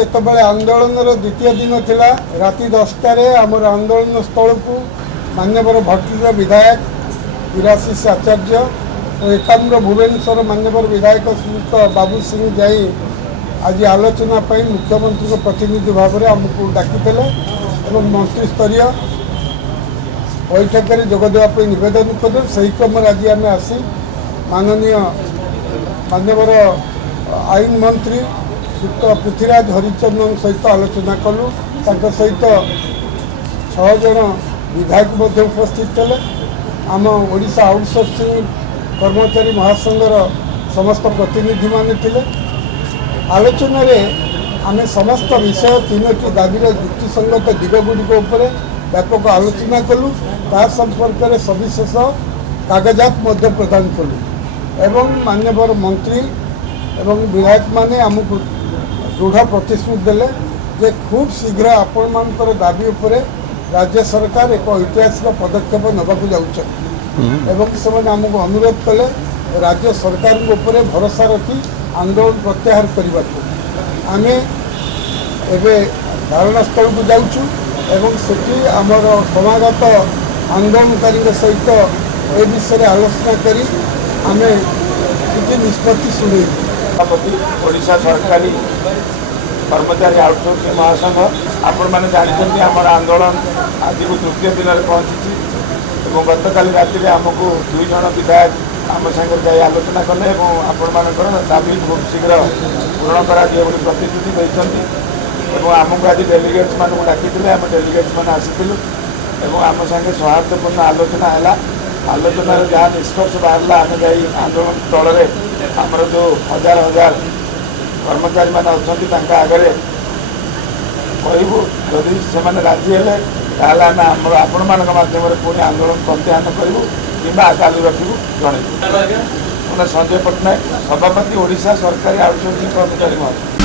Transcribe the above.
ଯେତେବେଳେ ଆନ୍ଦୋଳନର ଦ୍ୱିତୀୟ ଦିନ ଥିଲା ରାତି 10টাରେ ଆମର ଆନ୍ଦୋଳନ ସ୍ଥଳକୁ ମାନ୍ୟବର ଭଟ୍ଟର ବିଧାୟକ ବିରାଶିଷ ଆଚାର୍ଯ୍ୟ ଓ ଏକାମ୍ର ଭୁବନେଶ୍ୱର ମାନ୍ୟବର ବିଧାୟକ ଶ୍ରୀଯୁକ୍ତ ବାବୁ ସିଂ ଯାଇ ଆଜି ଆଲୋଚନା ପାଇଁ ମୁଖ୍ୟମନ୍ତ୍ରୀଙ୍କ ପ୍ରତିନିଧି ଭାବରେ ଆମକୁ ଡାକିଥିଲେ ଏବଂ ମନ୍ତ୍ରୀସ୍ତରୀୟ ବୈଠକରେ ଯୋଗ ଦେବା ପାଇଁ ନିବେଦନ କଲୁ। ସେହି କ୍ରମରେ ଆଜି ଆମେ ଆସି ମାନ୍ୟବର ଆଇନ ମନ୍ତ୍ରୀ श्रीयुक्त पृथ्वीराज हरिचंदन सहित आलोचना कलु। सहित 6 जन विधायक उपस्थित थे। आम ओडिशा आउटसोर्सिंग कर्मचारी महासंघर समस्त प्रतिनिधि माने थे। आलोचन आम समस्त विषय 3टी दाबीर युक्तिसंगत दिगगुड़िक व्यापक आलोचना कलु। ता संपर्क में सविशेष कागजात प्रदान कलु एवं मान्यवर मंत्री एवं विधायक माने आमको दृढ़ प्रतिश्रुति देले जे खूब शीघ्र आपण मानकर दाबी उपरे राज्य सरकार एक ऐतिहासिक पदक्षेप नबाकू जाउछन एवं सेमाने आमको अनुरोध कले राज्य सरकार उपरे भरोसा रखी आंदोलन प्रत्याहार करने आमे एबे धारणा स्थल को जाउछु एवं सेठी आमर समागत आंदोलनकारी सहित ए विषय आलोचना करी आमे किसी निष्पत्ति शुणी ओडिशा सरकारी कर्मचारी आउटसोर्सिंग महासंघ आपण मैंने जानते आम आंदोलन आज को तृतीय दिन में पहुँची और गत काली राति आमको 2 जन विधायक आम सागर जा आलोचना कले आपण मानकर दाबी खूब शीघ्र पूरण करा प्रतिश्रुति देते आमको आज डेलीगेट्स मान डाकी आम डेलीगेट्स मैंने आसीलु और आम सागे सौहार्दपूर्ण आलोचना है। आलोचना जहाँ निष्कर्ष बाहर आम जा आंदोलन स्थल में आमर जो हजार हजार कर्मचारी मैंने अच्छा आगे कहूँ जदि से राजी है आपण मान मध्यम पुणी आंदोलन प्रत्याहार करूँ कि चालू रखू जनइबू। संजय पट्टनायक सभापति ओडिशा सरकारी आउटसोर्सिंग कर्मचारी महासंघ।